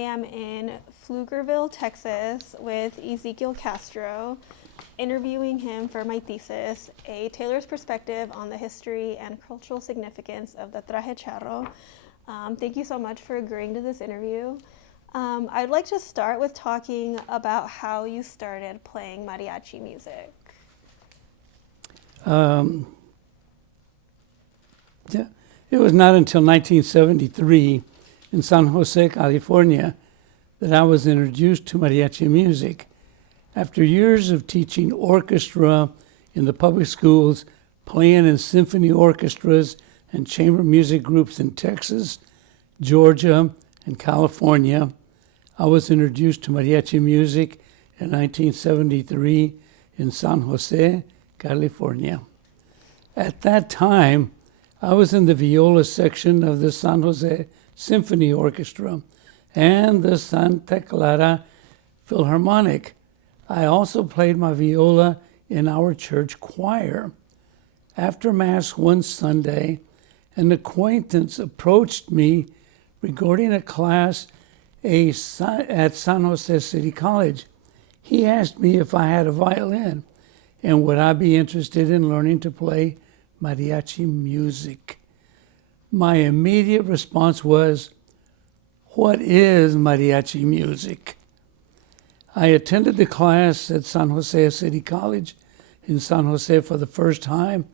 am in Pflugerville, Texas with Ezekiel Castro, interviewing him for my thesis, A Tailor's Perspective on the History and Cultural Significance of the Traje Charro. Thank you so much for agreeing to this interview. I'd like to start with talking about how you started playing mariachi music. It was not until 1973 in San Jose, California, that I was introduced to mariachi music. After years of teaching orchestra in the public schools, playing in symphony orchestras and chamber music groups in Texas, Georgia, and California, I was introduced to mariachi music in 1973 in San Jose, California. At that time, I was in the viola section of the San Jose Symphony Orchestra and the Santa Clara Philharmonic. I also played my viola in our church choir. After Mass one Sunday, an acquaintance approached me regarding a class at San Jose City College. He asked me if I had a violin and would I be interested in learning to play mariachi music. My immediate response was, "What is mariachi music?" I attended the class at San Jose City College in San Jose for the first time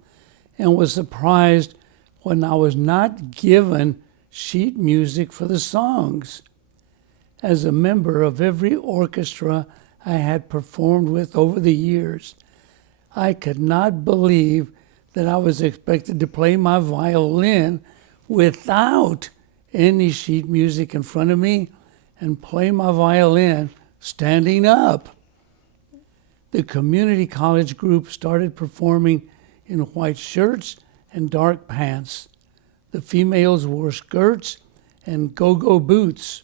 and was surprised when I was not given sheet music for the songs. As a member of every orchestra I had performed with over the years, I could not believe that I was expected to play my violin without any sheet music in front of me and play my violin standing up. The community college group started performing in white shirts and dark pants. The females wore skirts and go-go boots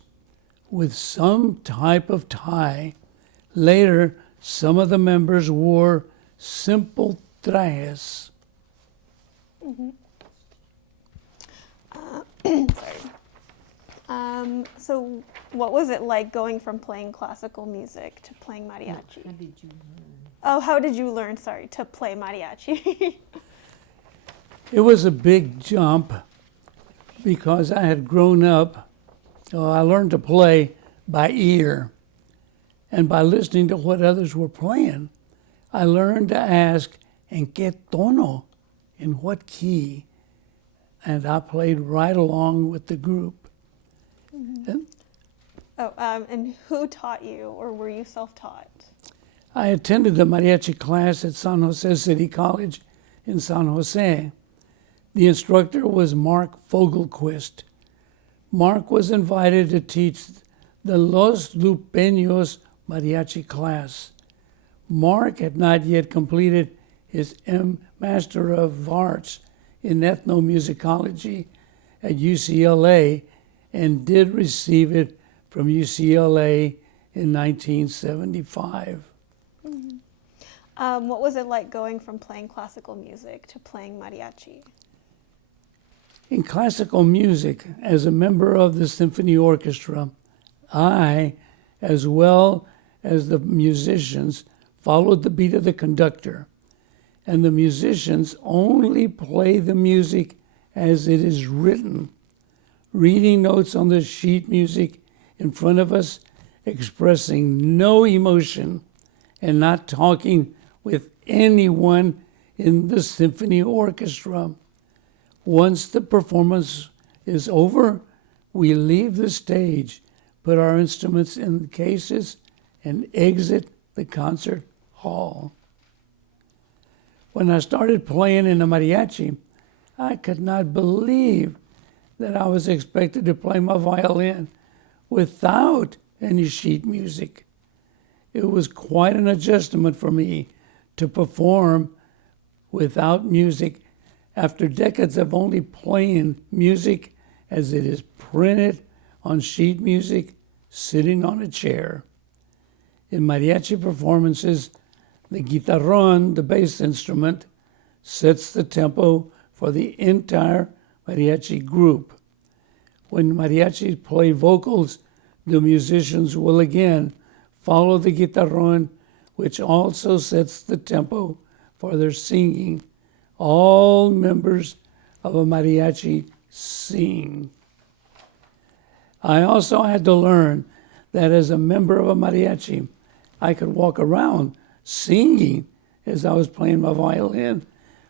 with some type of tie. Later, some of the members wore simple trajes. Mm-hmm. So what was it like going from playing classical music to playing mariachi? How did you learn? Oh, how did you learn, to play mariachi? It was a big jump because I had grown up. I learned to play by ear and by listening to what others were playing. I learned to ask, "En qué tono?" In what key? And I played right along with the group. Mm-hmm. And who taught you, or were you self-taught? I attended the mariachi class at San Jose City College in San Jose. The instructor was Mark Fogelquist. Mark was invited to teach the Los Lupeños mariachi class. Mark had not yet completed his Master of Arts in Ethnomusicology at UCLA and did receive it from UCLA in 1975. Mm-hmm. What was it like going from playing classical music to playing mariachi? In classical music, as a member of the symphony orchestra, I, as well as the musicians, followed the beat of the conductor, and the musicians only play the music as it is written, reading notes on the sheet music in front of us, expressing no emotion, and not talking with anyone in the symphony orchestra. Once the performance is over, we leave the stage, put our instruments in cases, and exit the concert hall. When I started playing in the mariachi, I could not believe that I was expected to play my violin without any sheet music. It was quite an adjustment for me to perform without music after decades of only playing music as it is printed on sheet music sitting on a chair. In mariachi performances, the guitarrón, the bass instrument, sets the tempo for the entire mariachi group. When mariachis play vocals, the musicians will again follow the guitarrón, which also sets the tempo for their singing. All members of a mariachi sing. I also had to learn that as a member of a mariachi, I could walk around singing as I was playing my violin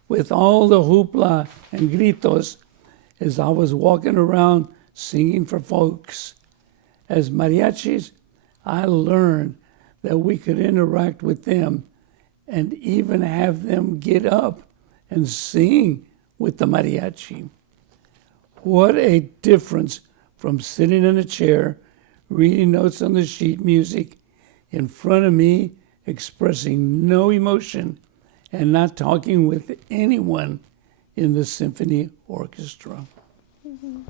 with all the hoopla and gritos as I was walking around singing for folks. As mariachis, I learned that we could interact with them and even have them get up and sing with the mariachi. What a difference from sitting in a chair, reading notes on the sheet music in front of me, expressing no emotion, and not talking with anyone in the symphony orchestra. Mm-hmm.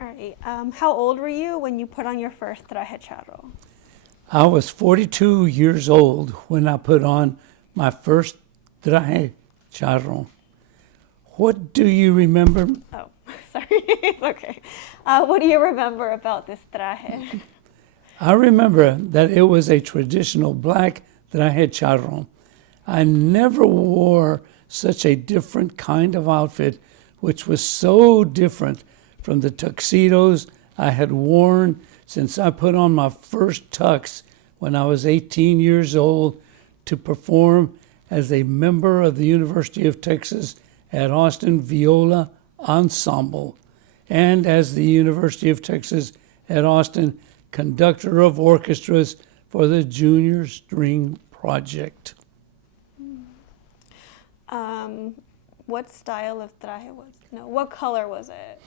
All right. How old were you when you put on your first traje charro? I was 42 years old when I put on my first traje charro. What do you remember? Oh, sorry. It's okay. What do you remember about this traje? I remember that it was a traditional black traje charro. I never wore such a different kind of outfit, which was so different from the tuxedos I had worn since I put on my first tux when I was 18 years old to perform as a member of the University of Texas at Austin Viola Ensemble and as the University of Texas at Austin conductor of orchestras for the Junior String Project. What style of traje was it? No, what color was it?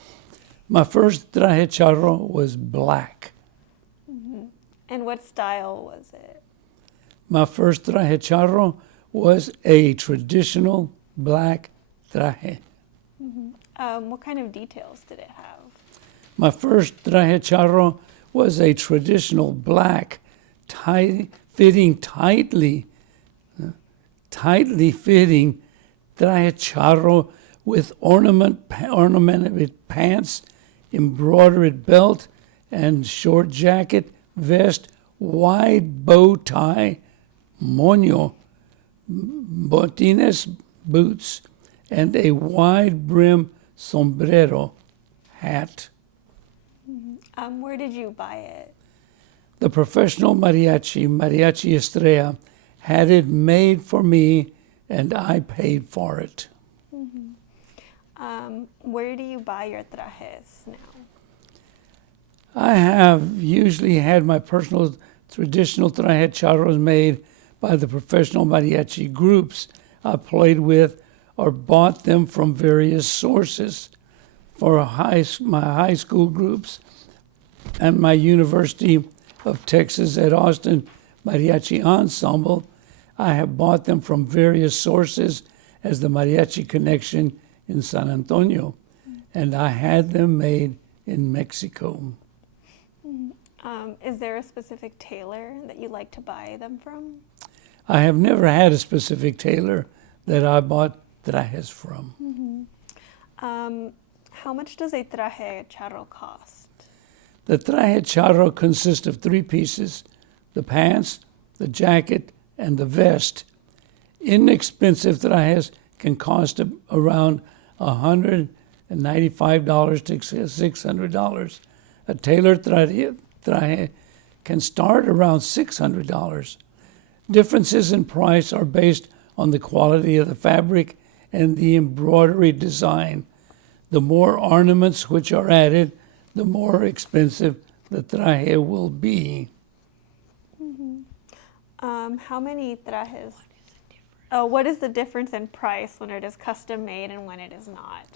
My first traje charro was black. Mm-hmm. And what style was it? My first traje charro was a traditional black traje. Mm-hmm. What kind of details did it have? My first traje charro was a traditional black, tightly fitting traje charro with ornamented pants, embroidered belt, and short jacket, vest, wide bow tie, moño, botines, boots, and a wide brim sombrero hat. Mm-hmm. Where did you buy it? The professional Mariachi Estrella, had it made for me, and I paid for it. Mm-hmm. Where do you buy your trajes now? I have usually had my personal traditional traje charros made by the professional mariachi groups I played with or bought them from various sources. For my high school groups and my University of Texas at Austin Mariachi Ensemble, I have bought them from various sources as the Mariachi Connection in San Antonio, and I had them made in Mexico. Is there a specific tailor that you like to buy them from? I have never had a specific tailor that I bought trajes from. Mm-hmm. How much does a traje charro cost? The traje charro consists of 3 pieces: the pants, the jacket, and the vest. Inexpensive trajes can cost around $195 to $600. A tailored traje can start around $600. Differences in price are based on the quality of the fabric and the embroidery design. The more ornaments which are added, the more expensive the traje will be. Mm-hmm. How many trajes? What is the difference in price when it is custom made and when it is not?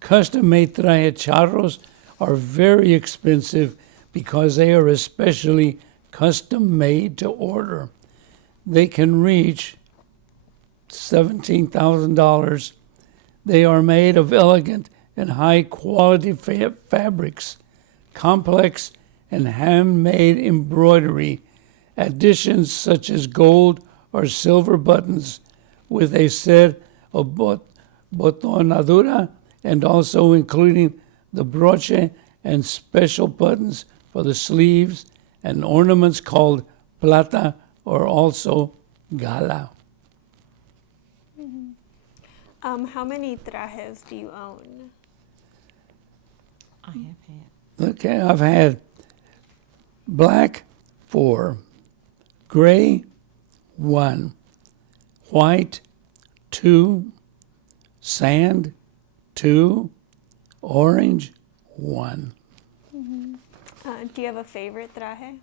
Custom-made traje charros are very expensive because they are especially custom-made to order. They can reach $17,000. They are made of elegant and high-quality fabrics, complex and handmade embroidery, additions such as gold or silver buttons with a set of botonadura, and also including the broche and special buttons for the sleeves and ornaments called plata or also gala. How many trajes do you own? I have had. Okay, I've had black 4, gray 1, white 2, sand 2, orange 1. Do you have a favorite traje?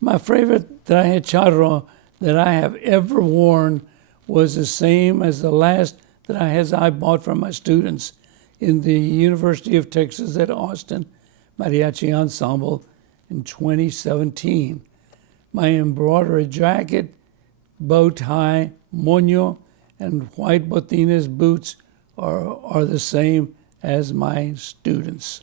My favorite traje charro that I have ever worn was the same as the last trajes I bought from my students in the University of Texas at Austin Mariachi Ensemble in 2017. My embroidered jacket, bow tie, moño, and white botines boots are the same as my students.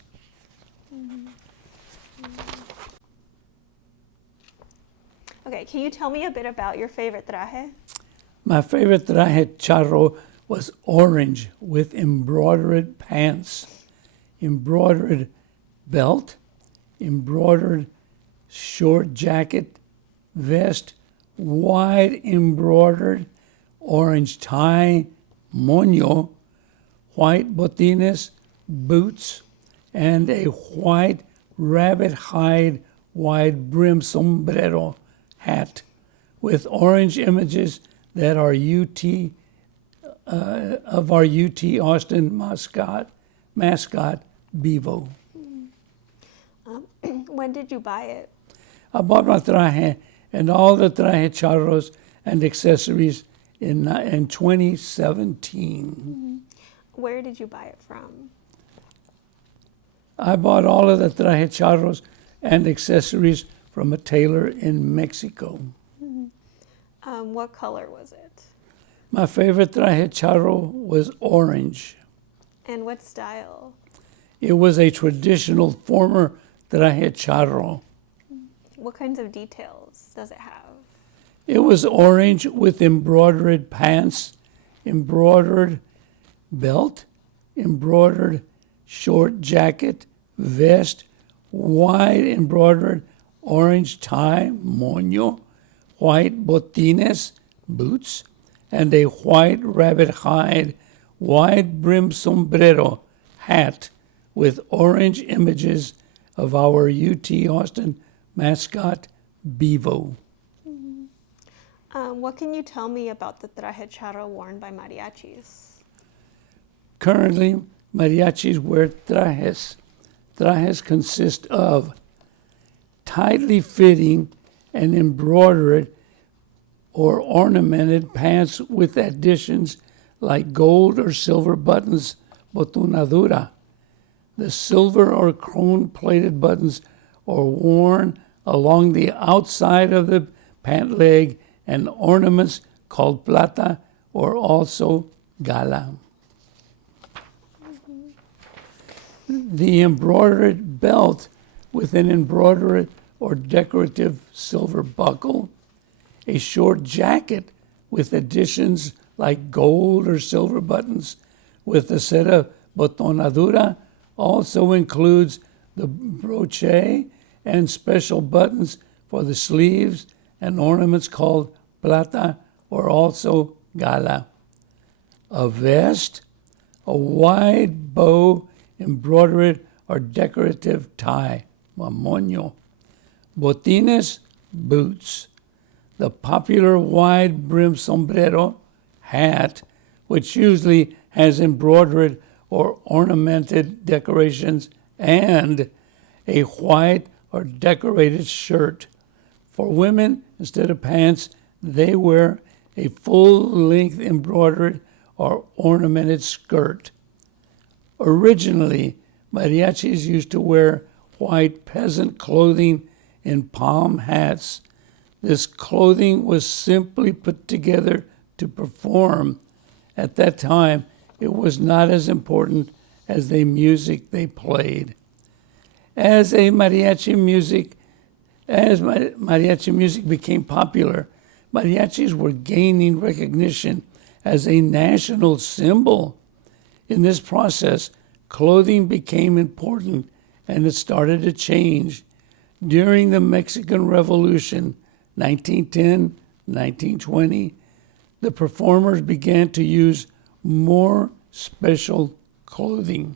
Okay, can you tell me a bit about your favorite traje? My favorite traje charro was orange with embroidered pants, embroidered belt, embroidered short jacket, vest, wide embroidered orange tie, moño, white botines, boots, and a white rabbit hide wide brim sombrero hat with orange images that are of our UT Austin mascot Bevo. When did you buy it? I bought my traje and all the traje charros and accessories in 2017. Where did you buy it from? I bought all of the traje charros and accessories from a tailor in Mexico. What color was it? My favorite traje charro was orange. And what style? It was a traditional former traje charro. What kinds of details does it have? It was orange with embroidered pants, embroidered belt, embroidered short jacket, vest, wide embroidered orange tie, moño, white botines, boots, and a white rabbit hide, wide brim sombrero hat with orange images of our UT Austin mascot, Bevo. What can you tell me about the traje charro worn by mariachis? Currently, mariachis wear trajes. Trajes consist of tightly fitting and embroidered or ornamented pants with additions like gold or silver buttons, botonadura. The silver or chrome-plated buttons are worn along the outside of the pant leg and ornaments called plata or also gala. The embroidered belt with an embroidered or decorative silver buckle, a short jacket with additions like gold or silver buttons with a set of botonadura also includes the brooch and special buttons for the sleeves and ornaments called plata or also gala. A vest, a wide bow embroidered or decorative tie, moño. Botines, boots. The popular wide brim sombrero, hat, which usually has embroidered or ornamented decorations, and a white or decorated shirt. For women, instead of pants, they wear a full-length embroidered or ornamented skirt. Originally, mariachis used to wear white peasant clothing and palm hats. This clothing was simply put together to perform. At that time, it was not as important as the music they played. As mariachi music became popular, mariachis were gaining recognition as a national symbol. In this process, clothing became important and it started to change. During the Mexican Revolution, 1910, 1920, the performers began to use more special clothing.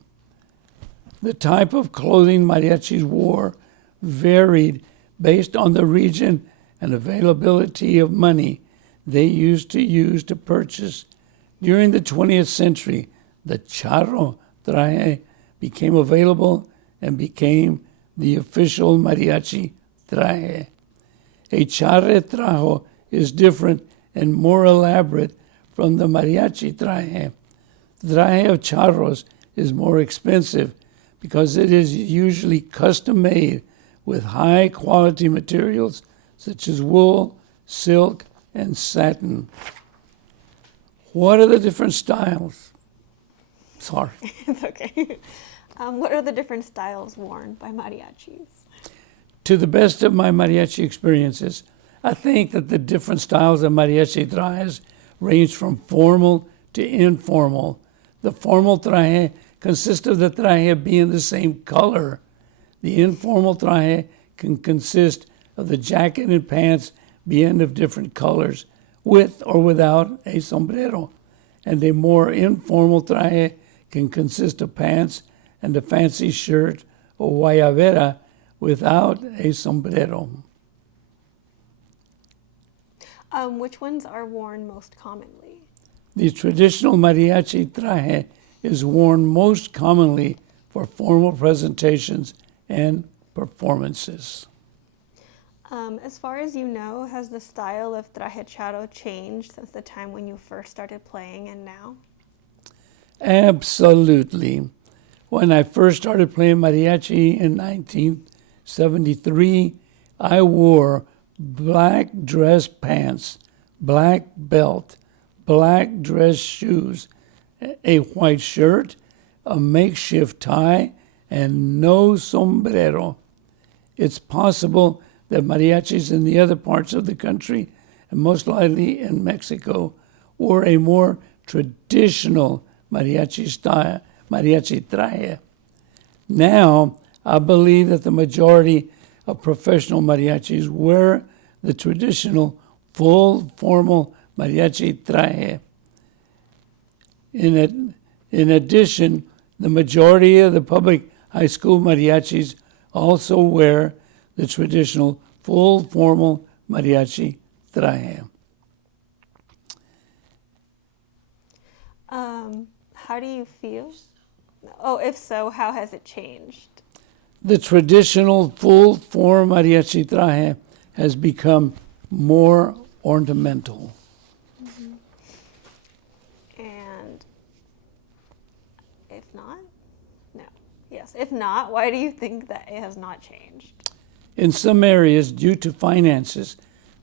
The type of clothing mariachis wore varied based on the region and availability of money they used to purchase. During the 20th century, the charro traje became available and became the official mariachi traje. A charre trajo is different and more elaborate from the mariachi traje. The traje of charros is more expensive because it is usually custom made with high quality materials such as wool, silk, and satin. What are the different styles? Sorry. It's okay. What are the different styles worn by mariachis? To the best of my mariachi experiences, I think that the different styles of mariachi trajes range from formal to informal. The formal traje consists of the traje being the same color. The informal traje can consist of the jacket and pants being of different colors, with or without a sombrero. And a more informal traje can consist of pants and a fancy shirt or guayabera without a sombrero. Which ones are worn most commonly? The traditional mariachi traje is worn most commonly for formal presentations and performances. As far as you know, has the style of traje charro changed since the time when you first started playing and now? Absolutely. When I first started playing mariachi in 1973, I wore black dress pants, black belt, black dress shoes, a white shirt, a makeshift tie, and no sombrero. It's possible that mariachis in the other parts of the country, and most likely in Mexico, wore a more traditional mariachi style, mariachi traje. Now, I believe that the majority of professional mariachis wear the traditional full formal mariachi traje. In addition, the majority of the public high school mariachis also wear the traditional full formal mariachi traje. How do you feel? Oh, if so, how has it changed? The traditional full form mariachi traje has become more ornamental. Mm-hmm. And if not? No. Yes. If not, why do you think that it has not changed? In some areas, due to finances,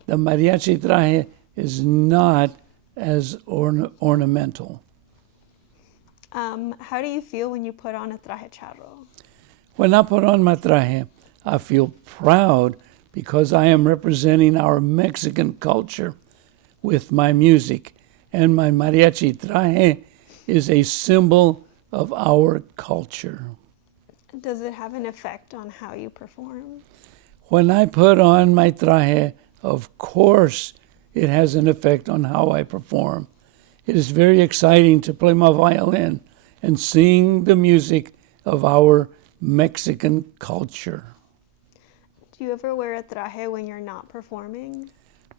the mariachi traje is not as ornamental. How do you feel when you put on a traje charro? When I put on my traje, I feel proud because I am representing our Mexican culture with my music, and my mariachi traje is a symbol of our culture. Does it have an effect on how you perform? When I put on my traje, of course, it has an effect on how I perform. It is very exciting to play my violin and sing the music of our Mexican culture. Do you ever wear a traje when you're not performing?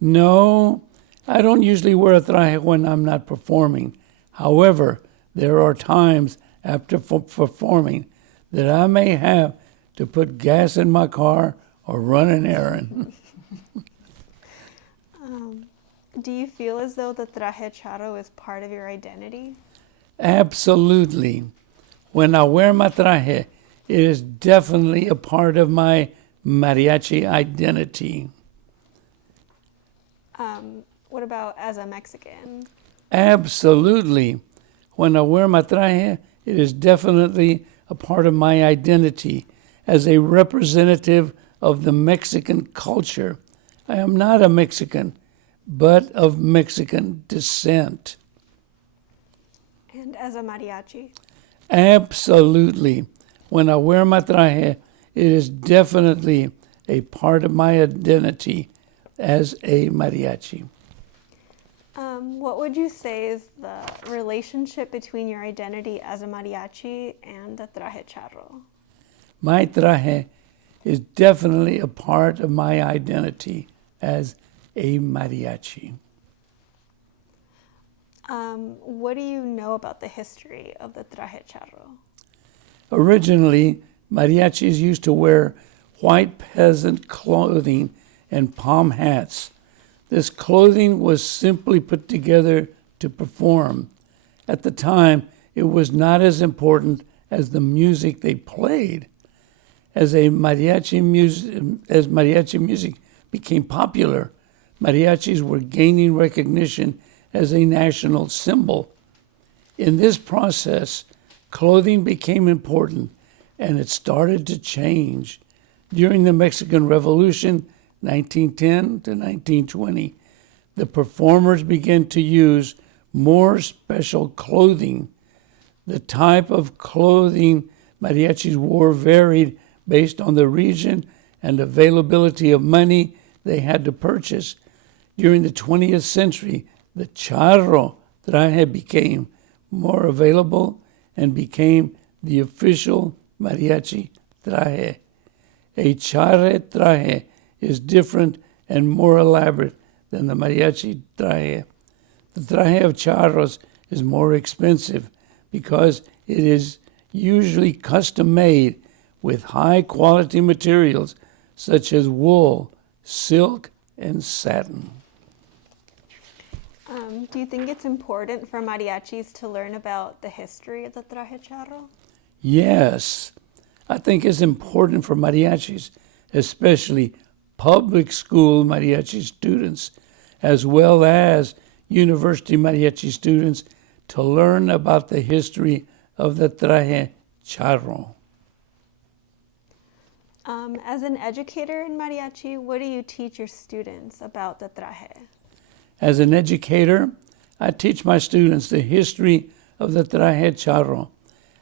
No, I don't usually wear a traje when I'm not performing. However, there are times after performing that I may have to put gas in my car or run an errand. Do you feel as though the traje charro is part of your identity? Absolutely. When I wear my traje, it is definitely a part of my mariachi identity. What about as a Mexican? Absolutely. When I wear my traje, it is definitely a part of my identity as a representative of the Mexican culture. I am not a Mexican, but of Mexican descent. And as a mariachi? Absolutely. When I wear my traje, it is definitely a part of my identity as a mariachi. What would you say is the relationship between your identity as a mariachi and the traje charro? My traje is definitely a part of my identity as a mariachi. What do you know about the history of the traje charro? Originally, mariachis used to wear white peasant clothing and palm hats. This clothing was simply put together to perform. At the time, it was not as important as the music they played. As mariachi music became popular, mariachis were gaining recognition as a national symbol. In this process, clothing became important, and it started to change. During the Mexican Revolution, 1910 to 1920, the performers began to use more special clothing. The type of clothing mariachis wore varied based on the region and availability of money they had to purchase. During the 20th century, the charro traje became more available and became the official mariachi traje. A charre traje is different and more elaborate than the mariachi traje. The traje of charros is more expensive because it is usually custom made with high quality materials such as wool, silk, and satin. Do you think it's important for mariachis to learn about the history of the traje charro? Yes, I think it's important for mariachis, especially public school mariachi students, as well as university mariachi students, to learn about the history of the traje charro. As an educator in mariachi, what do you teach your students about the traje? As an educator, I teach my students the history of the traje charro.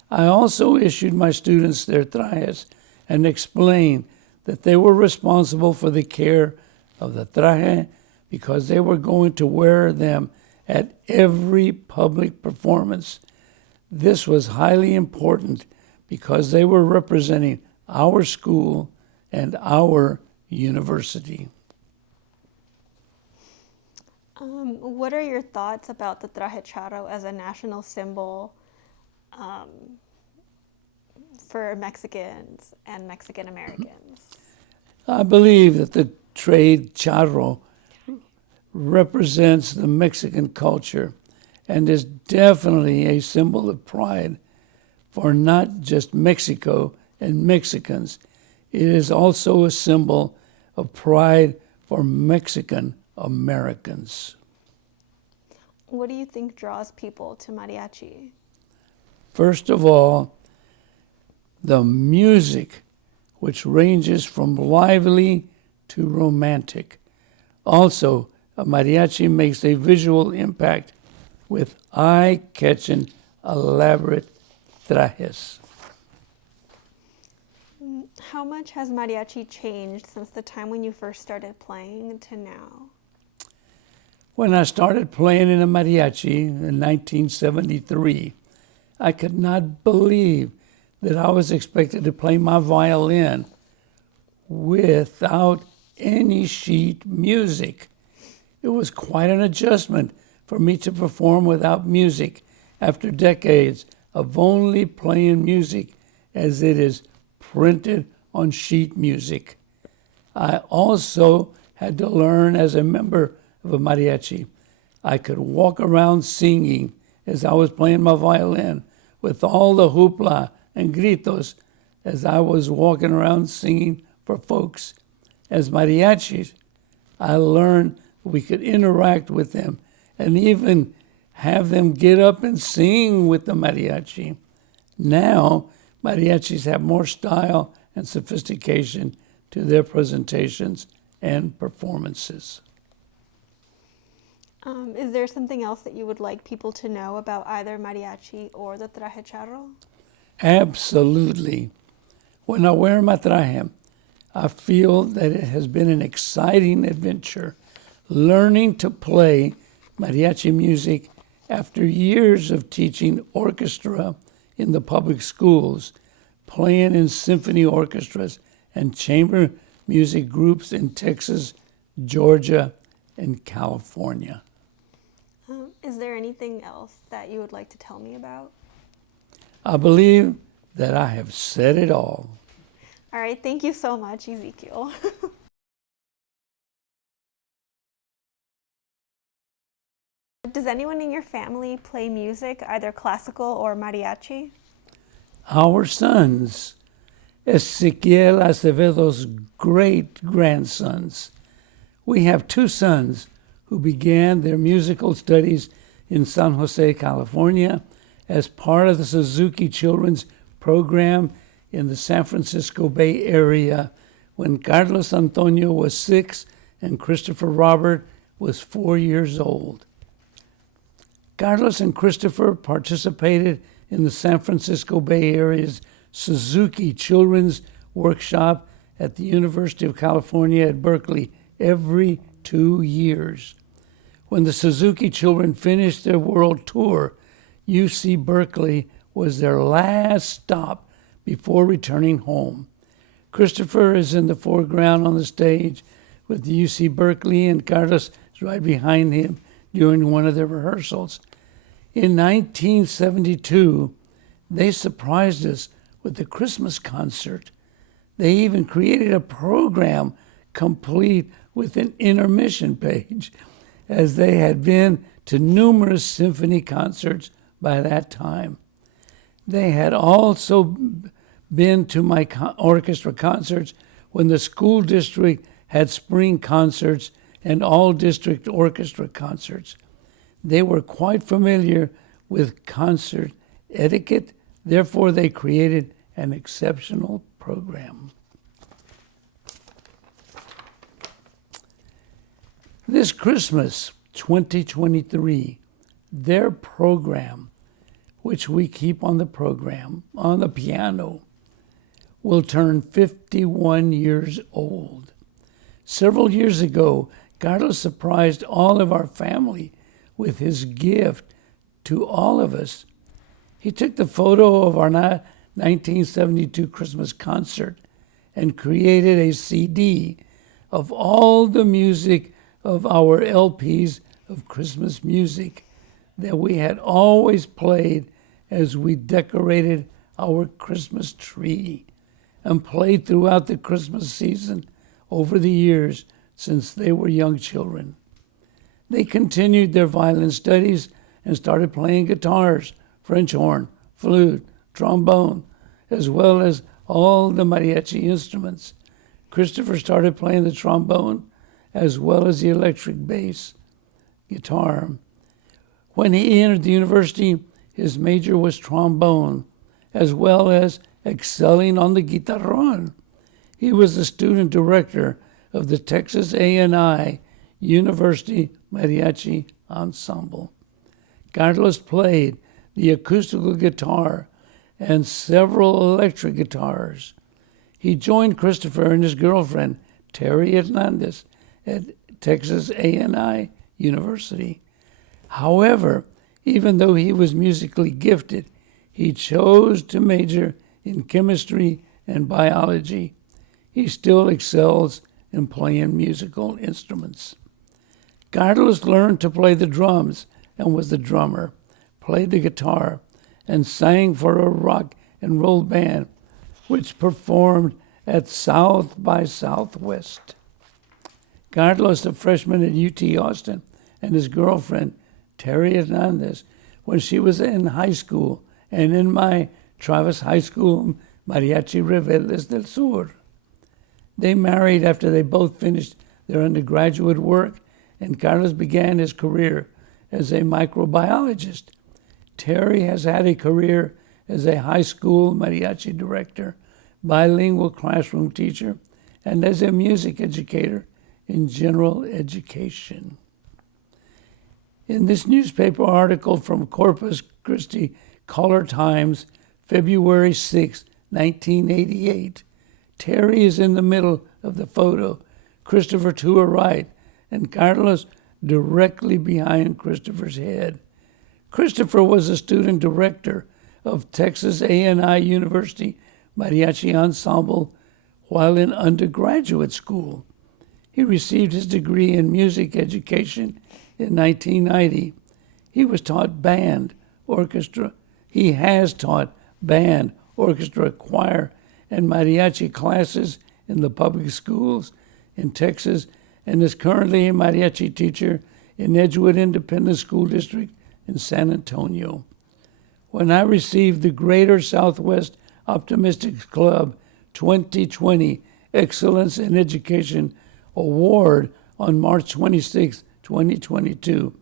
I also issued my students their trajes and explained that they were responsible for the care of the traje because they were going to wear them at every public performance. This was highly important because they were representing our school and our university. What are your thoughts about the traje charro as a national symbol for Mexicans and Mexican Americans? I believe that the traje charro represents the Mexican culture and is definitely a symbol of pride for not just Mexico and Mexicans. It is also a symbol of pride for Mexican Americans. What do you think draws people to mariachi? First of all, the music, which ranges from lively to romantic. Also, a mariachi makes a visual impact with eye-catching, elaborate trajes. How much has mariachi changed since the time when you first started playing to now? When I started playing in a mariachi in 1973, I could not believe that I was expected to play my violin without any sheet music. It was quite an adjustment for me to perform without music after decades of only playing music as it is printed on sheet music. I also had to learn as a member of a mariachi. I could walk around singing as I was playing my violin with all the hoopla and gritos as I was walking around singing for folks. As mariachis, I learned we could interact with them and even have them get up and sing with the mariachi. Now, mariachis have more style and sophistication to their presentations and performances. Is there something else that you would like people to know about either mariachi or the traje charro? Absolutely. When I wear my traje, I feel that it has been an exciting adventure, learning to play mariachi music after years of teaching orchestra in the public schools, playing in symphony orchestras and chamber music groups in Texas, Georgia, and California. Is there anything else that you would like to tell me about? I believe that I have said it all. All right, thank you so much, Ezekiel. Does anyone in your family play music, either classical or mariachi? Our sons, Ezekiel Acevedo's great grandsons. We have two sons who began their musical studies in San Jose, California, as part of the Suzuki Children's Program in the San Francisco Bay Area when Carlos Antonio was 6 and Christopher Robert was 4 years old. Carlos and Christopher participated in the San Francisco Bay Area's Suzuki Children's Workshop at the University of California at Berkeley every 2 years. When the Suzuki children finished their world tour, UC Berkeley was their last stop before returning home. Christopher is in the foreground on the stage with the UC Berkeley, and Carlos is right behind him during one of their rehearsals. In 1972, they surprised us with a Christmas concert. They even created a program complete with an intermission page, as they had been to numerous symphony concerts by that time. They had also been to my orchestra concerts when the school district had spring concerts and all-district orchestra concerts. They were quite familiar with concert etiquette, therefore they created an exceptional program. This Christmas, 2023, their program, which we keep on the program, on the piano, will turn 51 years old. Several years ago, Carlos surprised all of our family with his gift to all of us. He took the photo of our 1972 Christmas concert and created a CD of all the music of our LPs of Christmas music that we had always played as we decorated our Christmas tree and played throughout the Christmas season over the years since they were young children. They continued their violin studies and started playing guitars, French horn, flute, trombone, as well as all the mariachi instruments. Christopher started playing the trombone as well as the electric bass guitar. When he entered the university, his major was trombone, as well as excelling on the guitarrón. He was the student director of the Texas A&I University Mariachi Ensemble. Carlos played the acoustical guitar and several electric guitars. He joined Christopher and his girlfriend, Terry Hernandez, at Texas A&I University. However, even though he was musically gifted, he chose to major in chemistry and biology. He still excels in playing musical instruments. Carlos learned to play the drums and was the drummer, played the guitar, and sang for a rock and roll band, which performed at South by Southwest. Carlos, a freshman at UT Austin, and his girlfriend, Terry Hernandez, when she was in high school and in my Travis High School Mariachi Rebeldes del Sur. They married after they both finished their undergraduate work, and Carlos began his career as a microbiologist. Terry has had a career as a high school mariachi director, bilingual classroom teacher, and as a music educator in general education. In this newspaper article from Corpus Christi Caller Times, February 6, 1988. Terry is in the middle of the photo, Christopher to her right, and Carlos directly behind Christopher's head. Christopher was a student director of Texas A&I University Mariachi Ensemble while in undergraduate school. He received his degree in music education in 1990. He was taught band, orchestra. He has taught band, orchestra, choir, and mariachi classes in the public schools in Texas and is currently a mariachi teacher in Edgewood Independent School District in San Antonio. When I received the Greater Southwest Optimistics Club 2020 Excellence in Education Award on March 26, 2022,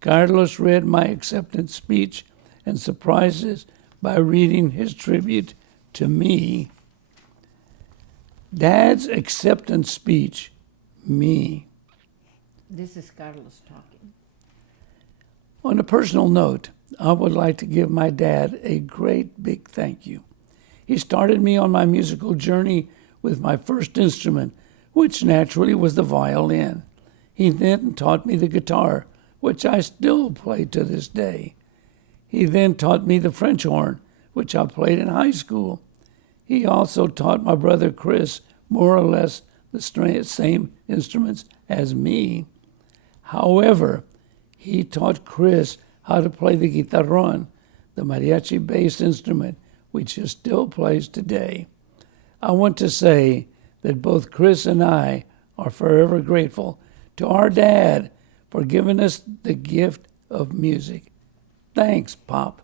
Carlos read my acceptance speech and surprises by reading his tribute to me. Dad's acceptance speech, me. This is Carlos talking. On a personal note, I would like to give my dad a great big thank you. He started me on my musical journey with my first instrument, which naturally was the violin. He then taught me the guitar, which I still play to this day. He then taught me the French horn, which I played in high school. He also taught my brother Chris more or less the same instruments as me. However, he taught Chris how to play the guitarrón, the mariachi bass instrument, which he still plays today. I want to say that both Chris and I are forever grateful to our dad for giving us the gift of music. Thanks, Pop.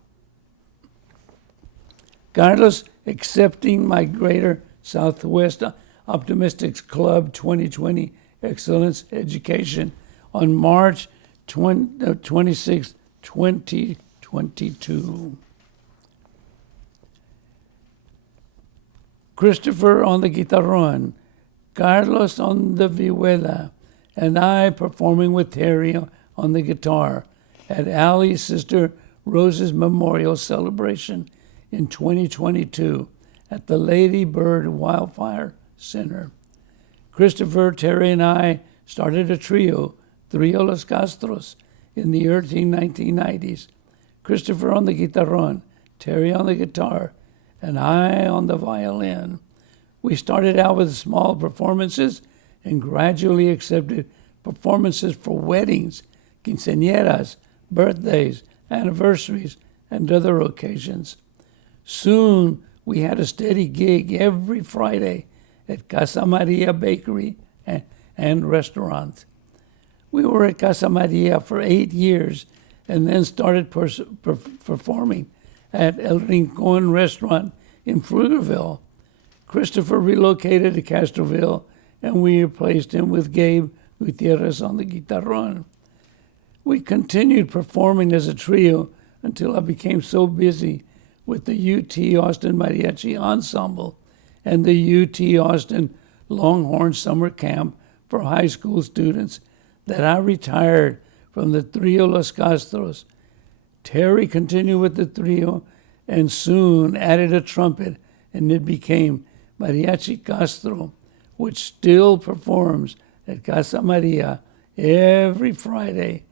Carlos accepting my Greater Southwest Optimistics Club 2020 Excellence Education on March 26, 2022. Christopher on the guitarrón, Carlos on the vihuela, and I performing with Terry on the guitar at Allie's sister Rose's memorial celebration in 2022 at the Lady Bird Wildfire Center. Christopher, Terry, and I started a trio, Los Castros, in the early 1990s. Christopher on the guitarrón, Terry on the guitar, and I on the violin. We started out with small performances and gradually accepted performances for weddings, quinceañeras, birthdays, anniversaries, and other occasions. Soon, we had a steady gig every Friday at Casa Maria Bakery and Restaurant. We were at Casa Maria for 8 years and then started performing at El Rincón Restaurant in Pflugerville. Christopher relocated to Castroville, and we replaced him with Gabe Gutierrez on the guitarrón. We continued performing as a trio until I became so busy with the UT Austin Mariachi Ensemble and the UT Austin Longhorn Summer Camp for high school students that I retired from the Trio Los Castros. Terry continued with the trio and soon added a trumpet, and it became Mariachi Castro, which still performs at Casa Maria every Friday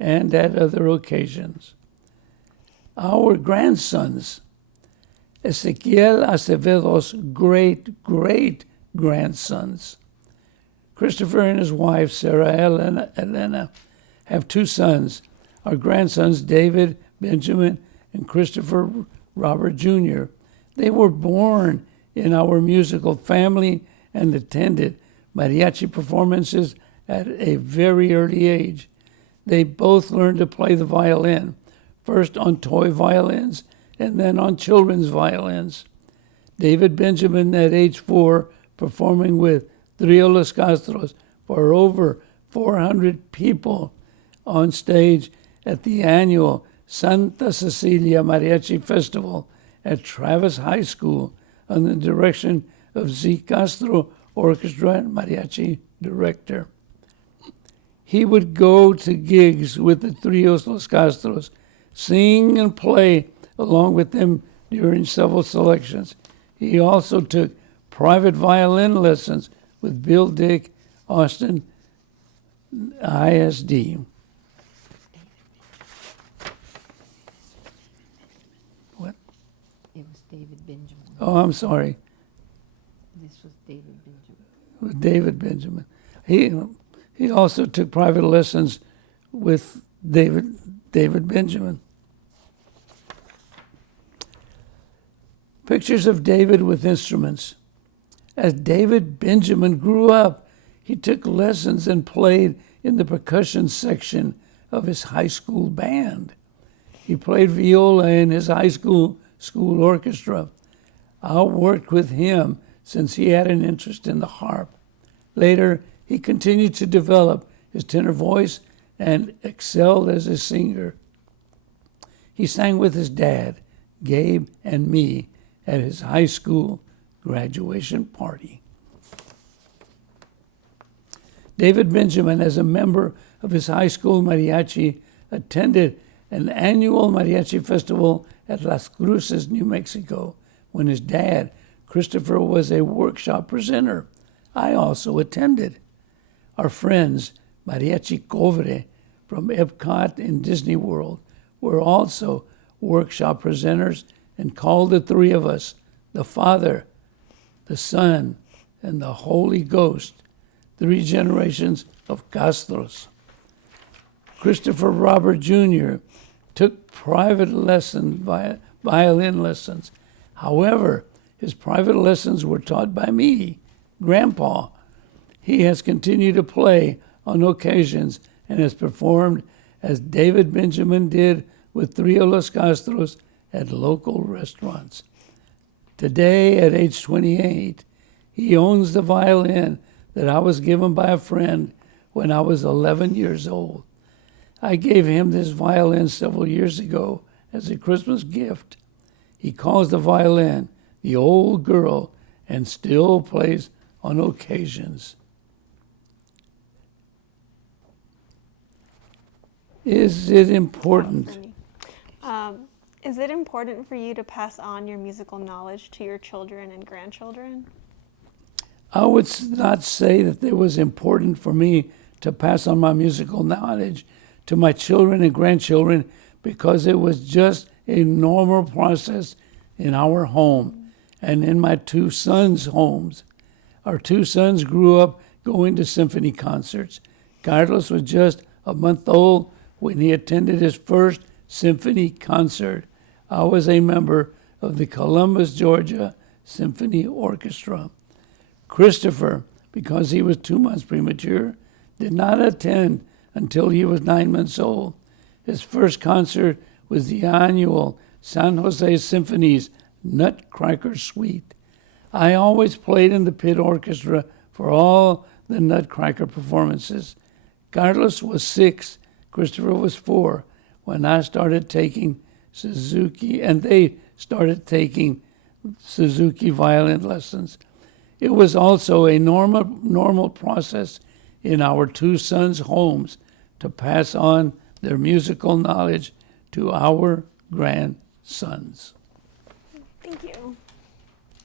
and at other occasions. Our grandsons, Ezekiel Acevedo's great-great-grandsons. Christopher and his wife, Sarah Elena, have 2 sons. Our grandsons, David, Benjamin, and Christopher Robert Jr. They were born in our musical family and attended mariachi performances at a very early age. They both learned to play the violin, first on toy violins and then on children's violins. David Benjamin at age 4, performing with Trio Los Castros for over 400 people on stage at the annual Santa Cecilia Mariachi Festival at Travis High School under the direction of Z. Castro, orchestra and mariachi director. He would go to gigs with the Trios Los Castros, sing and play along with them during several selections. He also took private violin lessons with Bill Dick Austin ISD. What? It was David Benjamin. Oh, I'm sorry. This was David Benjamin. With David Benjamin. He also took private lessons with David Benjamin. Pictures of David with instruments. As David Benjamin grew up, he took lessons and played in the percussion section of his high school band. He played viola in his high school orchestra. I worked with him since he had an interest in the harp. Later, he continued to develop his tenor voice and excelled as a singer. He sang with his dad, Gabe, and me at his high school graduation party. David Benjamin, as a member of his high school mariachi, attended an annual mariachi festival at Las Cruces, New Mexico, when his dad, Christopher, was a workshop presenter. I also attended. Our friends, Mariachi Cobre from Epcot in Disney World, were also workshop presenters and called the three of us the Father, the Son, and the Holy Ghost, 3 generations of Castros. Christopher Robert Jr. took private violin lessons. However, his private lessons were taught by me, Grandpa. He has continued to play on occasions and has performed as David Benjamin did with Trio Los Castros at local restaurants. Today, at age 28, he owns the violin that I was given by a friend when I was 11 years old. I gave him this violin several years ago as a Christmas gift. He calls the violin the old girl and still plays on occasions. Is it important? Is it important for you to pass on your musical knowledge to your children and grandchildren? I would not say that it was important for me to pass on my musical knowledge to my children and grandchildren because it was just a normal process in our home and in my 2 sons' homes. Our 2 sons grew up going to symphony concerts. Carlos was just a month old when he attended his first symphony concert. I was a member of the Columbus, Georgia Symphony Orchestra. Christopher, because he was 2 months premature, did not attend until he was 9 months old. His first concert was the annual San Jose Symphony's Nutcracker Suite. I always played in the pit orchestra for all the Nutcracker performances. Carlos was 6, Christopher was 4 when I started taking Suzuki, and they started taking Suzuki violin lessons. It was also a normal process in our 2 sons' homes to pass on their musical knowledge to our grandsons. Thank you.